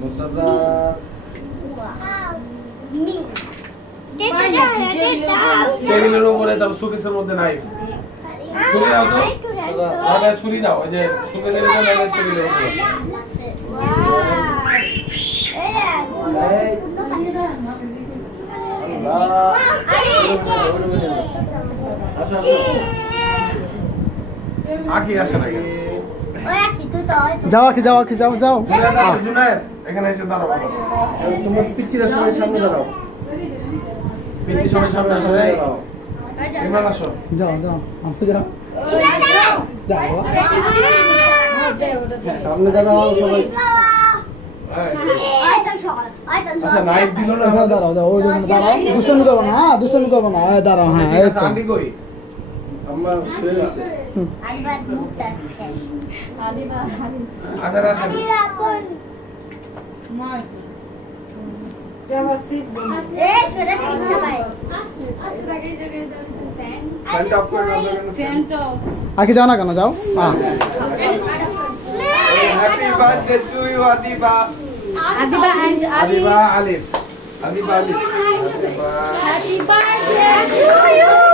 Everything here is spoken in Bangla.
নুসরাত টেবিলের উপরে তারপর সুকেসের মধ্যে নাইফ ছুরি দাও তো আরে ছুরি দাও ওই যে সুকেসের উপরে নাইফ টেবিলের উপরে আকি আসে না কেন যাও আকি যাও আকি যাও যাও জুনায়েদ আসো জুনায়েদ এখানে এসে দাঁড়াও বাবা তোমার পিচ্চিরা সবাই সামনে দাঁড়াও পিচ্চি সবাই সামনে আসো এই ইমরান আসো যাও যাও আপনি যাও যাও সামনে দাঁড়াও সবাই আচ্ছা নাইফ দিল না এখানে দাঁড়াও যাও ওই জন্য দাঁড়াও দুষ্টমি করবো না হ্যাঁ দুষ্টমি করবো না এই দাঁড়াও হ্যাঁ এই তো আন্টি কই আমার শুয়ে আছে আধার আসেন ফ্যানটা অফ করে দাও আকি যাও না কেন যাও হ্যাঁ happy birthday to you Adiba Adiba and Ali. Adiba Alif Adiba Alif Adiba Happy birthday to you.